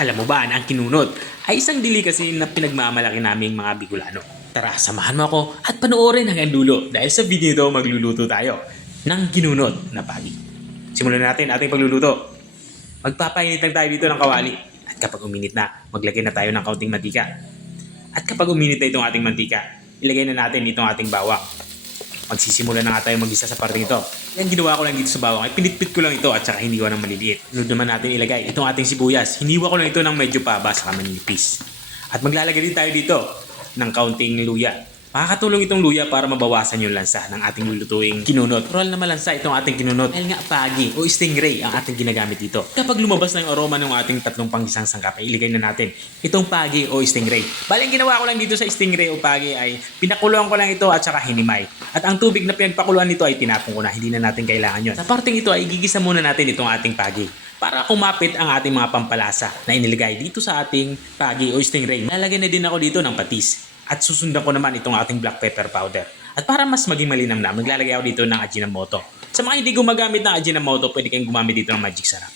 Alam mo ba na ang kinunot ay isang delicacy na pinagmamalaki naming mga Bicolano? Tara, samahan mo ako at panoorin hanggang dulo dahil sa video ito magluluto tayo ng kinunot na pagi. Simulan natin ating pagluluto. Magpapainit lang tayo dito ng kawali at kapag uminit na, maglagay na tayo ng kaunting mantika. At kapag uminit na itong ating mantika, ilagay na natin itong ating bawang. Magsisimula na nga tayo mag-isa sa parte ito. Yan ginawa ko lang dito sa bawang ay pinitpit ko lang ito at saka hiniwa ng maliliit. Sunod naman natin ilagay itong ating sibuyas. Hiniwa ko lang ito ng medyo paba saka manipis. At maglalagay din tayo dito ng kaunting luya. Makakatulong itong luya para mabawasan yung lansa ng ating lulutuing kinunot. Roll na malansa itong ating kinunot dahil nga pagi o stingray ang ating ginagamit dito. Kapag lumabas na yung aroma ng ating tatlong panggisang sangkap ay iligay na natin itong pagi o stingray. Bali ang ginawa ko lang dito sa stingray o pagi ay pinakuluan ko lang ito at saka hinimay. At ang tubig na pinagpakuluan nito ay tinapon ko na, hindi na natin kailangan yon. Sa parteng ito ay gigisa muna natin itong ating pagi para kumapit ang ating mga pampalasa na inilagay dito sa ating pagi o stingray. Lalagay na din ako dito ng patis. At susundan ko naman itong ating black pepper powder. At para mas maging malinam na, maglalagay ako dito ng Ajinomoto. Sa mga hindi gumagamit ng Ajinomoto, pwede kayong gumamit dito ng Magic Sarap.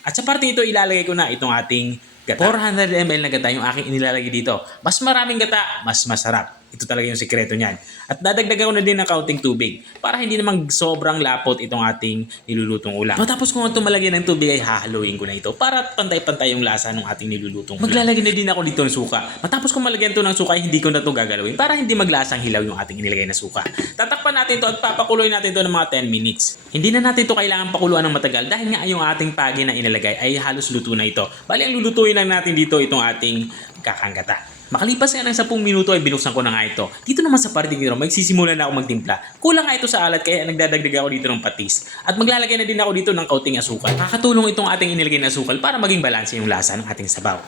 At sa parte ito, ilalagay ko na itong ating gata. 400 ml na gata yung aking inilalagay dito. Mas maraming gata, mas masarap. Ito talaga yung sikreto niyan. At dadagdagan ko na din ng kaunting tubig para hindi naman sobrang lapot itong ating nilulutong ulam. Matapos ko nga tumalagay ng tubig ay hahaluin ko na ito para pantay-pantay yung lasa ng ating nilulutong ulam. Maglalagay na din ako dito ng suka. Matapos ko malagyan ito ng suka ay hindi ko na ito gagalawin para hindi maglasang hilaw yung ating inilagay na suka. Tatakpan natin ito at papakuloy natin ito ng mga 10 minutes. Hindi na natin ito kailangan pakuluan ng matagal dahil nga yung ating pagi na inilagay ay halos luto na ito. Bali ang lulutuin lang natin dito itong ating kakanggata. Makalipas nga ng 10 minuto ay binuksan ko na nga ito. Dito naman sa parting ito, magsisimula na ako magtimpla. Kulang nga ito sa alat kaya nagdadagdag ako dito ng patis. At maglalagay na din ako dito ng kaunting asukal. Makakatulong itong ating inilagay na asukal para maging balanse yung lasa ng ating sabaw.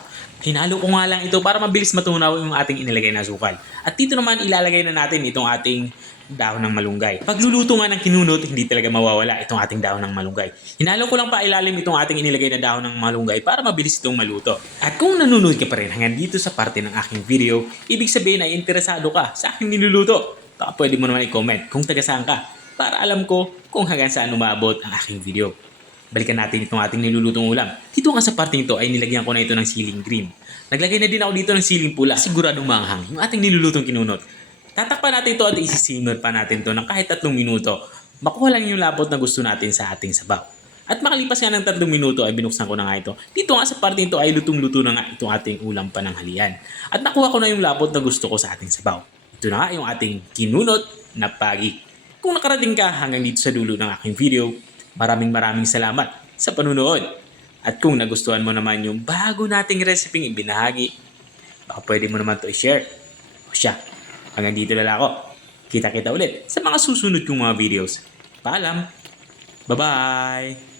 Hinalo ko nga lang ito para mabilis matunaw yung ating inilagay na asukal. At dito naman ilalagay na natin itong ating dahon ng malunggay. Pagluluto nga ng kinunot, hindi talaga mawawala itong ating dahon ng malunggay. Hinalo ko lang pa ilalim itong ating inilagay na dahon ng malunggay para mabilis itong maluto. At kung nanonood ka pa rin hanggang dito sa parte ng aking video, ibig sabihin ay interesado ka sa aking niluluto. Baka pwede mo naman i-comment kung taga saan ka para alam ko kung hanggang saan umabot ang aking video. Balikan natin itong ating nilulutong ulam. Dito nga sa parteng ito ay nilagyan ko na ito ng siling green. Naglagay na din ako dito ng siling pula. Siguradong manghang yung ating nilulutong kinunot. Tatakpan natin ito at isisimmer pa natin ito ng kahit 3 minuto. Makuha lang yung labot na gusto natin sa ating sabaw. At makalipas nga ng 3 minuto ay binuksan ko na nga ito. Dito nga sa parteng ito ay lutong-luto na nga itong ating ulam pananghalian. At nakuha ko na yung labot na gusto ko sa ating sabaw. Ito na nga yung ating kinunot na pagi. Kung nakarating ka hanggang dito sa dulo ng aking video, maraming salamat sa panunood. At kung nagustuhan mo naman yung bago nating recipe ibinahagi, baka pwede mo naman ito i-share. O siya, hanggang dito na lang ako. Kita-kita ulit sa mga susunod kong mga videos. Paalam! Bye-bye!